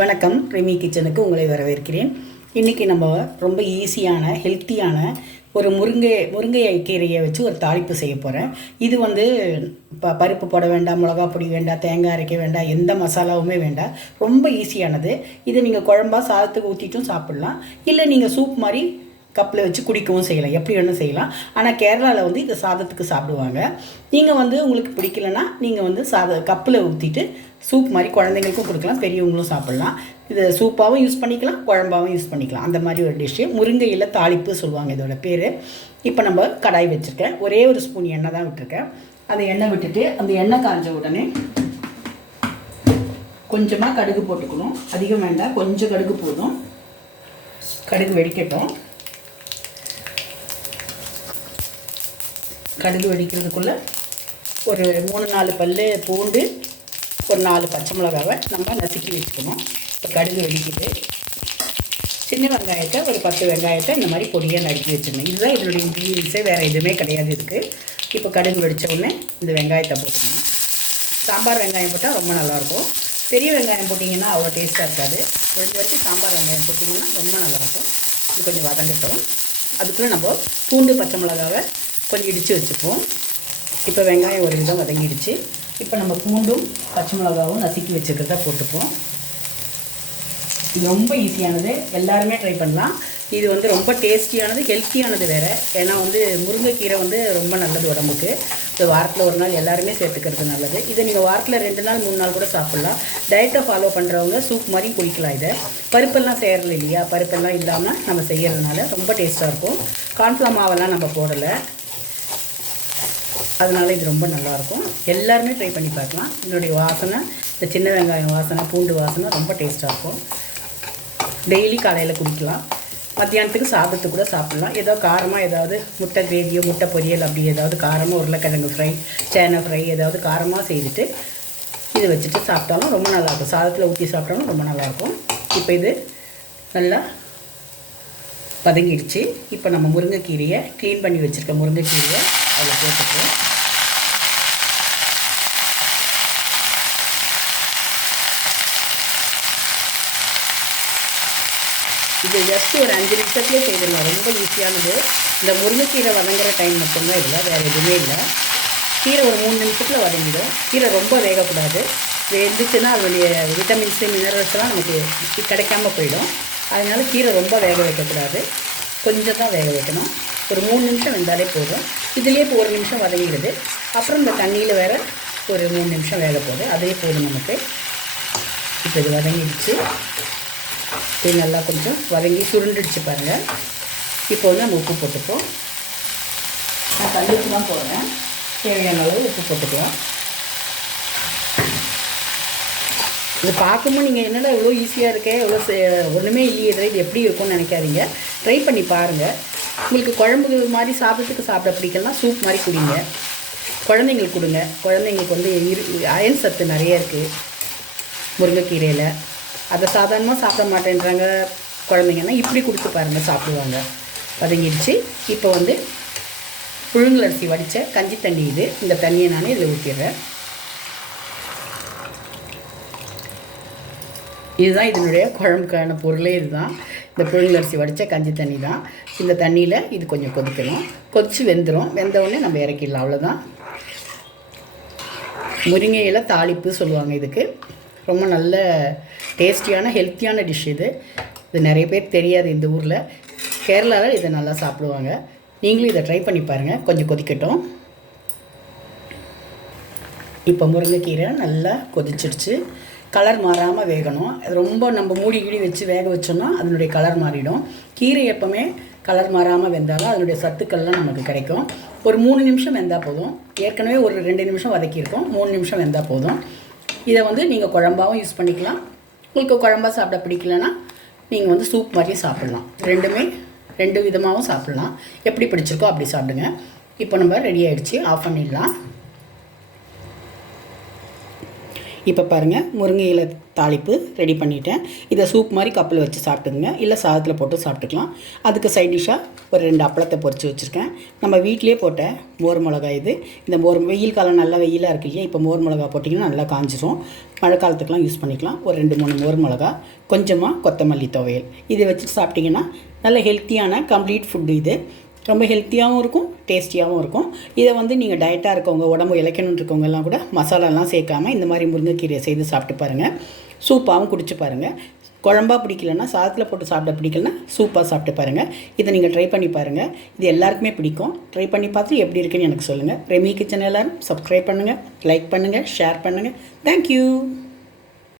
வணக்கம். ரிமி கிச்சனுக்கு உங்களை வரவேற்கிறேன். இன்றைக்கி நம்ம ரொம்ப ஈஸியான ஹெல்த்தியான ஒரு முருங்கை கீரையை வச்சு ஒரு தாளிப்பு செய்ய போகிறேன். இது வந்து பருப்பு போட வேண்டாம், மிளகா பொடி வேண்டாம், தேங்காய் அரைக்க வேண்டாம், எந்த மசாலாவுமே வேண்டாம். ரொம்ப ஈஸியானது. இதை நீங்கள் குழம்பா சாதத்துக்கு ஊற்றிட்டும் சாப்பிட்லாம், இல்லை நீங்கள் சூப் மாதிரி கப்பில் வச்சு குடிக்கவும் செய்யலாம், எப்படி வேணும் செய்யலாம். ஆனால் கேரளாவில் வந்து இதை சாதத்துக்கு சாப்பிடுவாங்க. நீங்கள் வந்து உங்களுக்கு பிடிக்கலன்னா நீங்கள் வந்து கப்பில் ஊற்றிட்டு சூப் மாதிரி குழந்தைங்களுக்கும் கொடுக்கலாம், பெரியவங்களும் சாப்பிட்லாம். இதை சூப்பாகவும் யூஸ் பண்ணிக்கலாம், குழம்பாகவும் யூஸ் பண்ணிக்கலாம். அந்த மாதிரி ஒரு டிஷ்ஷு முருங்கையில் தாளிப்பு சொல்லுவாங்க இதோட பேர். இப்போ நம்ம கடாய் வச்சுருக்கேன், ஒரே ஒரு ஸ்பூன் எண்ணெய் தான் விட்டுருக்கேன். அந்த எண்ணெய் விட்டுட்டு அந்த எண்ணெய் காய்ஞ்ச உடனே கொஞ்சமாக கடுகு போட்டுக்கணும். அதிகம் வேண்டாம், கொஞ்சம் கடுகு போதும். கடுகு வெடிக்கட்டும். கடுகு வெடிக்கிறதுக்குள்ளே ஒரு 3-4 பல் பூண்டு, ஒரு 4 பச்சை மிளகாவை நம்ம நசுக்கி வச்சுக்கணும். இப்போ கடுகு வெடிக்குது. சின்ன வெங்காயத்தை ஒரு 10 வெங்காயத்தை இந்த மாதிரி பொடியாக நறுக்கி வச்சுக்கணும். இதுதான் இதனுடைய இன்க்ரீடியன்ஸே, வேறு எதுவுமே கிடையாது இதுக்கு. இப்போ கடுகு வெடித்த உடனே இந்த வெங்காயத்தை போட்டுக்கணும். சாம்பார் வெங்காயம் போட்டால் ரொம்ப நல்லாயிருக்கும். பெரிய வெங்காயம் போட்டிங்கன்னா அவ்வளோ டேஸ்ட்டாக இருக்காது. முடிஞ்ச வரைக்கும் சாம்பார் வெங்காயம் போட்டிங்கன்னா ரொம்ப நல்லாயிருக்கும். இது கொஞ்சம் வதங்கட்டும். அதுக்குள்ளே நம்ம பூண்டு பச்சை மிளகாவை கொஞ்சம் இடித்து வச்சுப்போம். இப்போ வெங்காயம் ஒரு விதம் வதங்கிடுச்சு. இப்போ நம்ம பூண்டும் பச்சை மிளகாவும் நசுக்கி வச்சுக்கிறத போட்டுப்போம். இது ரொம்ப ஈஸியானது, எல்லாருமே ட்ரை பண்ணலாம். இது வந்து ரொம்ப டேஸ்டியானது, ஹெல்த்தியானது வேறு. ஏன்னா வந்து முருங்கைக்கீரை வந்து ரொம்ப நல்லது உடம்புக்கு. இது வாரத்தில் ஒரு நாள் எல்லாருமே சேர்த்துக்கிறது நல்லது. இதை நீங்கள் வாரத்தில் 2 நாள் 3 நாள் கூட சாப்பிட்லாம். டயட்டை ஃபாலோ பண்ணுறவங்க சூப் மாதிரி குடிக்கலாம். இதை பருப்பெல்லாம் செய்கிறது இல்லையா, பருப்பெல்லாம் இல்லாமல் நம்ம செய்கிறதுனால ரொம்ப டேஸ்ட்டாக இருக்கும். கார்ன்ஃப்ளவர் மாவெல்லாம் நம்ம போடலை, அதனால் இது ரொம்ப நல்லாயிருக்கும். எல்லாருமே ட்ரை பண்ணி பார்க்கலாம். இதனுடைய வாசனை, இந்த சின்ன வெங்காயம் வாசனை, பூண்டு வாசனை ரொம்ப டேஸ்ட்டாக இருக்கும். டெய்லி காலையில் குடிக்கலாம், மத்தியானத்துக்கு சாப்பிட்டு கூட சாப்பிட்லாம். ஏதோ காரமாக ஏதாவது முட்டை கிரேவியோ, முட்டை பொரியல், அப்படி ஏதாவது காரமாக உருளைக்கிழங்கு ஃப்ரை, சேனை ஃப்ரை ஏதாவது காரமாக செய்துட்டு இதை வச்சுட்டு சாப்பிட்டாலும் ரொம்ப நல்லாயிருக்கும். சாதத்தில் ஊற்றி சாப்பிட்டாலும் ரொம்ப நல்லாயிருக்கும். இப்போ இது நல்லா வதங்கிடுச்சு. இப்போ நம்ம முருங்கைக்கீரையை க்ளீன் பண்ணி வச்சுருக்க முருங்கைக்கீரையை அதில் போட்டுப்போம். இது ஜஸ்ட் ஒரு 5 நிமிஷத்துலேயே செய்திடலாம், ரொம்ப ஈஸியானது. இந்த முருங்கைக்கீரை வதங்குற டைம் மட்டும்தான் இதில், வேறு எதுவுமே இல்லை. கீரை ஒரு 3 நிமிஷத்தில் வதங்கிடும். கீரை ரொம்ப வேகக்கூடாது, வெந்துச்சுன்னா அதனுடைய விட்டமின்ஸு மினரல்ஸ்லாம் நமக்கு கிடைக்காம போயிடும். அதனால் கீரை ரொம்ப வேக வைக்கக்கூடாது, கொஞ்சம் தான் வேக வைக்கணும். ஒரு 3 நிமிஷம் வெந்தாலே போதும். இதுலேயே இப்போ 1 நிமிஷம் வதங்கிடுது. அப்புறம் இந்த தண்ணியில் வேறு ஒரு 3 நிமிஷம் வேக போகுது, அதே போதும் நமக்கு. இப்போ இது வதங்கிடுச்சு. இது நல்லா கொஞ்சம் வதங்கி சுருண்டுடுச்சு பாருங்கள். இப்போ வந்து நம்ம உப்பு போட்டுப்போம். நான் கல்லுப்பு தான் போடுறேன், தேவையான அளவு உப்பு போட்டுக்கலாம். இது பார்க்கும்போது நீங்கள் என்னடா இவ்வளோ ஈஸியாக இருக்கே, இவ்வளோ ஒன்றுமே இல்லையே இதில், இது எப்படி இருக்கும்னு நினைக்காதீங்க. ட்ரை பண்ணி பாருங்கள். உங்களுக்கு குழம்பு மாதிரி சாப்பிட்றதுக்கு சாப்பிட பிடிக்கலாம், சூப் மாதிரி குடிங்க. குழந்தைங்களுக்கு கொடுங்க. குழந்தைங்களுக்கு வந்து அயன் சத்து நிறைய இருக்குது முருங்கைக்கீரையில். அதை சாதாரணமாக சாப்பிட மாட்டேன்றாங்க குழந்தைங்கன்னா, இப்படி கொடுத்து பாருங்கள், சாப்பிடுவாங்க. வதங்கிடுச்சு. இப்போ வந்து புழுங்கலரிசி வடித்த கஞ்சி தண்ணி இது. இந்த தண்ணியை நான் இதில் ஊற்றிடுறேன். இதுதான் இதனுடைய குழம்புக்கான பொருளே, இதுதான். இந்த புழுங்கலரிசி வடித்த கஞ்சி தண்ணி தான். இந்த தண்ணியில் இது கொஞ்சம் கொதிக்கணும். கொதித்து வெந்துடும். வெந்தவுடனே நம்ம இறக்கிடலாம், அவ்வளோதான். முருங்கையில் தாளிப்பு சொல்லுவாங்க இதுக்கு. ரொம்ப நல்ல டேஸ்டியான ஹெல்த்தியான டிஷ் இது. இது நிறைய பேர் தெரியாது இந்த ஊரில். கேரளாவில் இதை நல்லா சாப்பிடுவாங்க. நீங்களும் இதை ட்ரை பண்ணி பாருங்கள். கொஞ்சம் கொதிக்கட்டும். இப்போ முருங்கைக்கீரை நல்லா கொதிச்சிடுச்சு. கலர் மாறாமல் வேகணும். ரொம்ப நம்ம மூடி கீடி வச்சு வேக வச்சோம்னா அதனுடைய கலர் மாறிடும். கீரை எப்போவுமே கலர் மாறாமல் வெந்தாலும் அதனுடைய சத்துக்கள்லாம் நமக்கு கிடைக்கும். ஒரு 3 நிமிஷம் வெந்தால் போதும். ஏற்கனவே ஒரு 2 நிமிஷம் வதக்கியிருக்கோம், 3 நிமிஷம் வெந்தால் போதும். இதை வந்து நீங்கள் குழம்பாகவும் யூஸ் பண்ணிக்கலாம். உங்களுக்கு குழம்பா சாப்பிட பிடிக்கலன்னா நீங்கள் வந்து சூப் மாதிரி சாப்பிட்லாம். 2 விதமாகவும் சாப்பிட்லாம். எப்படி பிடிச்சிருக்கோ அப்படி சாப்பிடுங்க. இப்போ நம்ம ரெடி ஆகிடுச்சு, ஆஃப் பண்ணிடலாம். இப்போ பாருங்கள், முருங்கை இலை தாளிப்பு ரெடி பண்ணிட்டேன். இதை சூப் மாதிரி கப்பில் வச்சு சாப்பிட்டுங்க, இல்லை சாதத்தில் போட்டு சாப்பிட்டுக்கலாம். அதுக்கு சைட் டிஷ்ஷாக ஒரு 2 அப்பளத்தை பொரித்து வச்சுருக்கேன். நம்ம வீட்டிலே போட்ட மோர் மிளகா இது. இந்த வெயில் காலம் நல்லா வெயிலாக இருக்கு இல்லையா, இப்போ மோர் மிளகா போட்டிங்கன்னா நல்லா காஞ்சிரும். மழை காலத்துக்கெலாம் யூஸ் பண்ணிக்கலாம். ஒரு 2-3 மோர் மிளகா, கொஞ்சமாக கொத்தமல்லி துவையல், இதை வச்சுட்டு சாப்பிட்டிங்கன்னா நல்ல ஹெல்த்தியான கம்ப்ளீட் ஃபுட்டு. இது ரொம்ப ஹெல்த்தியாகவும் இருக்கும், டேஸ்டியாகவும் இருக்கும். இதை நீங்கள் டயட்டாக இருக்கவங்க, உடம்பு இளைக்கணுன்னு இருக்கவங்கெல்லாம் கூட மசாலாலாம் சேர்க்காமல் இந்த மாதிரி முருங்கைக்கீரையை செய்து சாப்பிட்டு பாருங்கள். சூப்பாகவும் குடிச்சு பாருங்கள். குழம்பா பிடிக்கலன்னா, சாதத்தில் போட்டு சாப்பிட பிடிக்கலன்னா சூப்பாக சாப்பிட்டு பாருங்கள். இதை நீங்கள் ட்ரை பண்ணி பாருங்கள். இது எல்லாருக்குமே பிடிக்கும். ட்ரை பண்ணி பார்த்து எப்படி இருக்குன்னு எனக்கு சொல்லுங்கள். ரெமி கிச்சன் எல்லோரும் சப்ஸ்கிரைப் பண்ணுங்கள், லைக் பண்ணுங்கள், ஷேர் பண்ணுங்கள். தேங்க்யூ.